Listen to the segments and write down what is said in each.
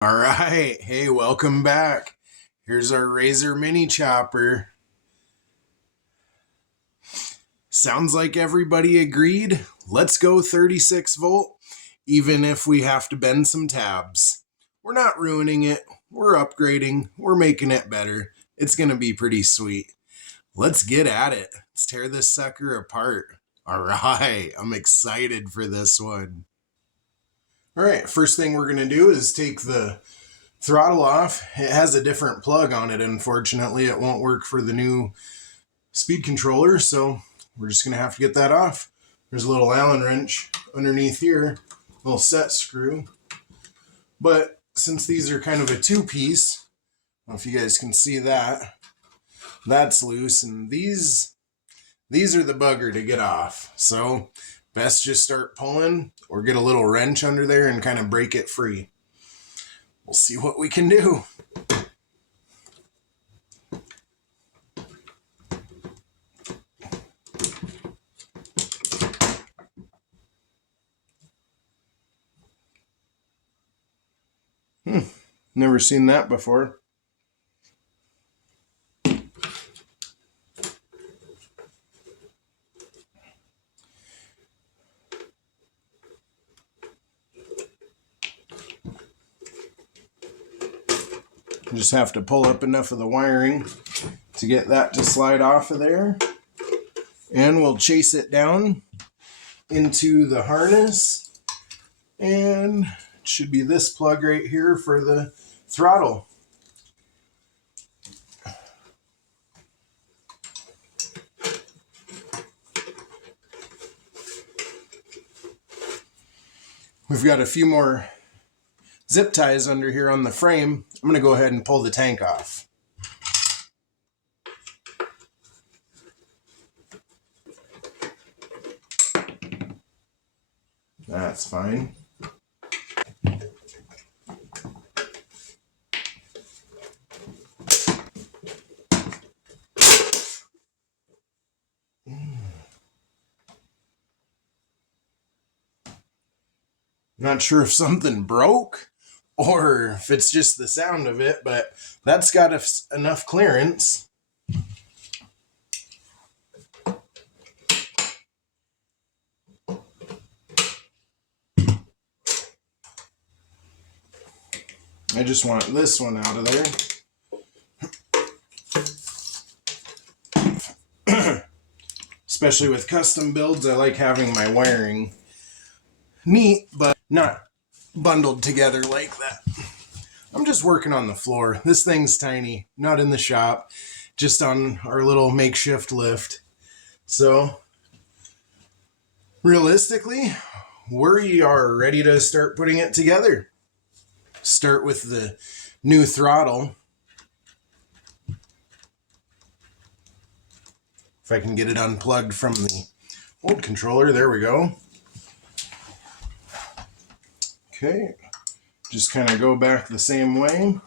All right. Hey, welcome back. Here's our Razor Mini Chopper. Sounds like everybody agreed. Let's go 36 volt, even if we have to bend some tabs. We're not ruining it. We're upgrading. We're making it better. It's going to be pretty sweet. Let's get at it. Let's tear this sucker apart. All right. I'm excited for this one. All right. First thing we're going to do is take the throttle off. It has a different plug on it. Unfortunately, it won't work for the new speed controller, so we're just going to have to get that off. There's a little Allen wrench underneath here, a little set screw. But since these are kind of a two-piece, I don't know if you guys can see that, that's loose, and these are the bugger to get off. So best just start pulling or get a little wrench under there and kind of break it free. We'll see what we can do. Never seen that before. You just have to pull up enough of the wiring to get that to slide off of there. And we'll chase it down into the harness. And it should be this plug right here for the throttle. We've got a few more zip ties under here on the frame. I'm going to go ahead and pull the tank off. That's fine. Not sure if something broke or if it's just the sound of it, but that's got enough clearance. I just want this one out of there. Especially with custom builds, I like having my wiring neat, but not bundled together like that. I'm just working on the floor. This thing's tiny, not in the shop, just on our little makeshift lift. So, realistically, we are ready to start putting it together. Start with the new throttle. If I can get it unplugged from the old controller, there we go. Okay, just kind of go back the same way.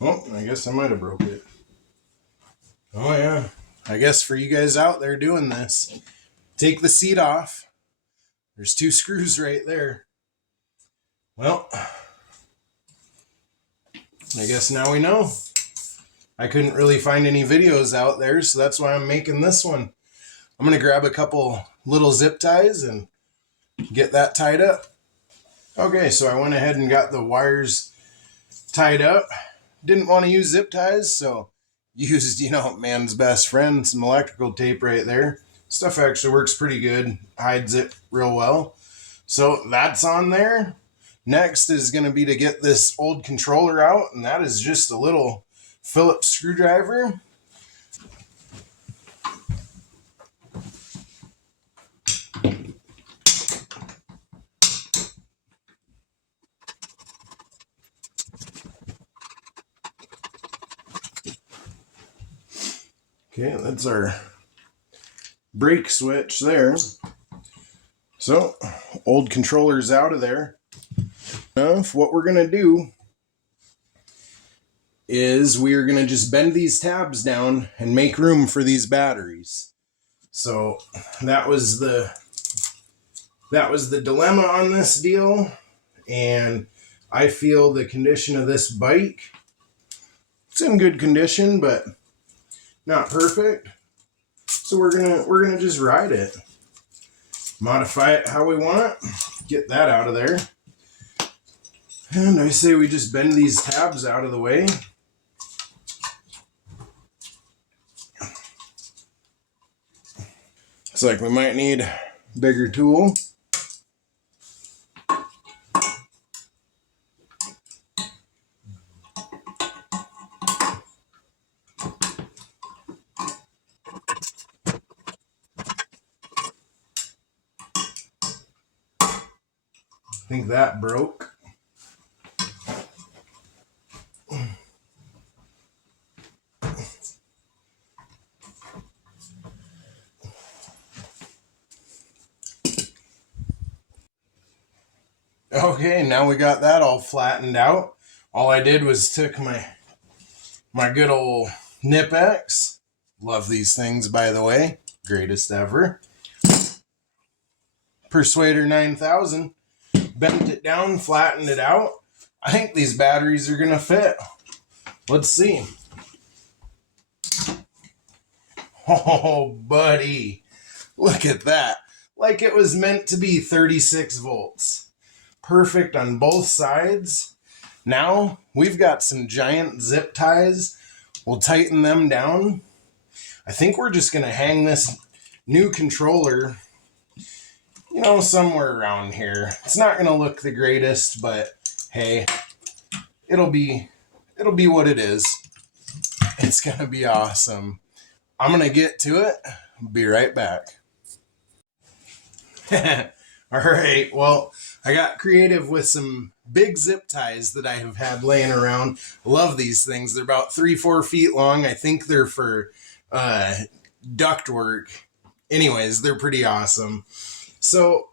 Oh, I guess I might have broke it. Oh yeah, I guess for you guys out there doing this, take the seat off. There's two screws right there. Well, I guess now we know. I couldn't really find any videos out there, so that's why I'm making this one. I'm going to grab a couple little zip ties and get that tied up. Okay, so I went ahead and got the wires tied up. Didn't want to use zip ties, so used, man's best friend, some electrical tape right there. Stuff actually works pretty good, hides it real well. So that's on there. Next is going to be to get this old controller out, and that is just a little Phillips screwdriver. Okay, that's our brake switch there. So, old controller's out of there. What we're going to do is we're going to just bend these tabs down and make room for these batteries. So, that was the dilemma on this deal, and I feel the condition of this bike, it's in good condition, but not perfect. So we're gonna just ride it, modify it how we want, get that out of there. And I say we just bend these tabs out of the way. It's like we might need a bigger tool. I think that broke. Okay, now we got that all flattened out. All I did was took my good old Nip-X. Love these things, by the way. Greatest ever. Persuader 9000. Bent it down, flattened it out. I think these batteries are going to fit. Let's see. Oh, buddy. Look at that. Like it was meant to be 36 volts. Perfect on both sides. Now we've got some giant zip ties. We'll tighten them down. I think we're just going to hang this new controller, somewhere around here. It's not going to look the greatest, but hey, it'll be what it is. It's going to be awesome. I'm going to get to it. Be right back. All right. Well, I got creative with some big zip ties that I have had laying around. Love these things. They're about 3-4 feet long. I think they're for duct work. Anyways, they're pretty awesome. So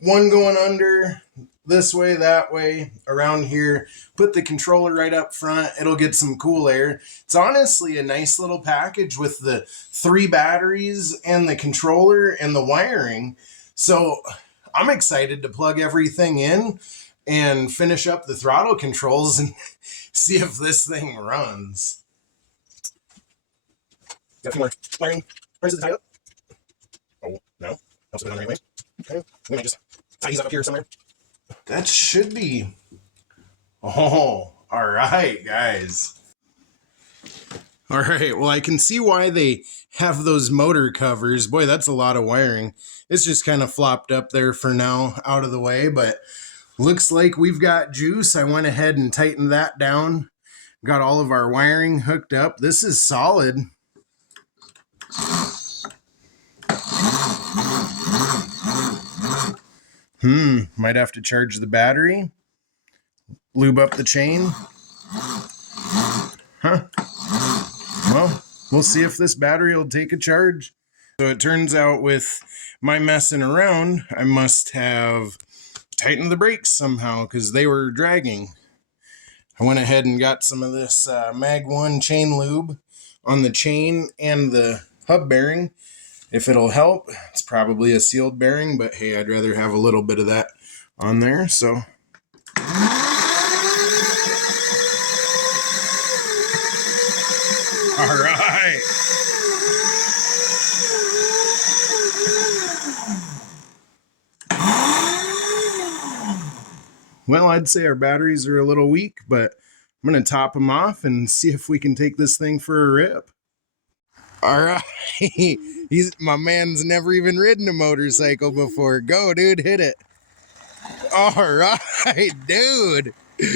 one going under, this way, that way, around here. Put the controller right up front. It'll get some cool air. It's honestly a nice little package with the 3 batteries and the controller and the wiring. So I'm excited to plug everything in and finish up the throttle controls and see if this thing runs. Got a few more wiring. Where's it tied up? Oh, no. I'll put it on right way. Okay. We might just tie these up here somewhere. That should be. Oh, all right, guys. All right, well, I can see why they have those motor covers. Boy, that's a lot of wiring. It's just kind of flopped up there for now, out of the way, but looks like we've got juice. I went ahead and tightened that down. Got all of our wiring hooked up. This is solid. Might have to charge the battery. Lube up the chain. Well, we'll see if this battery will take a charge. So it turns out with my messing around, I must have tightened the brakes somehow because they were dragging. I went ahead and got some of this Mag 1 chain lube on the chain and the hub bearing. If it'll help, it's probably a sealed bearing, but hey, I'd rather have a little bit of that on there, so. All right. Well, I'd say our batteries are a little weak, but I'm going to top them off and see if we can take this thing for a rip. All right. My man's never even ridden a motorcycle before. Go, dude, hit it. All right, dude.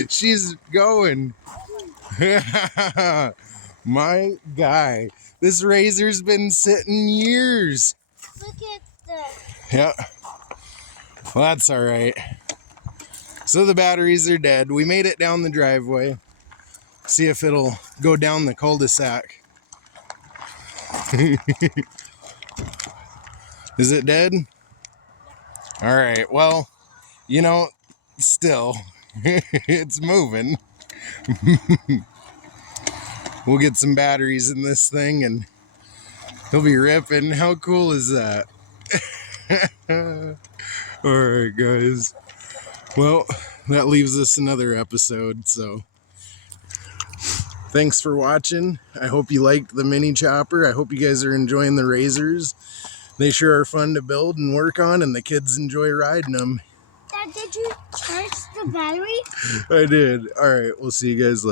She's going. My guy. This razor's been sitting years. Look at that. Yeah. Well, that's all right. So the batteries are dead. We made it down the driveway. See if it'll go down the cul-de-sac. Is it dead? All right, well, still, it's moving. We'll get some batteries in this thing and he'll be ripping. How cool is that? All right, guys. Well, that leaves us another episode, so thanks for watching. I hope you liked the mini chopper. I hope you guys are enjoying the razors. They sure are fun to build and work on, and the kids enjoy riding them. Dad, did you charge the battery? I did. All right, we'll see you guys later.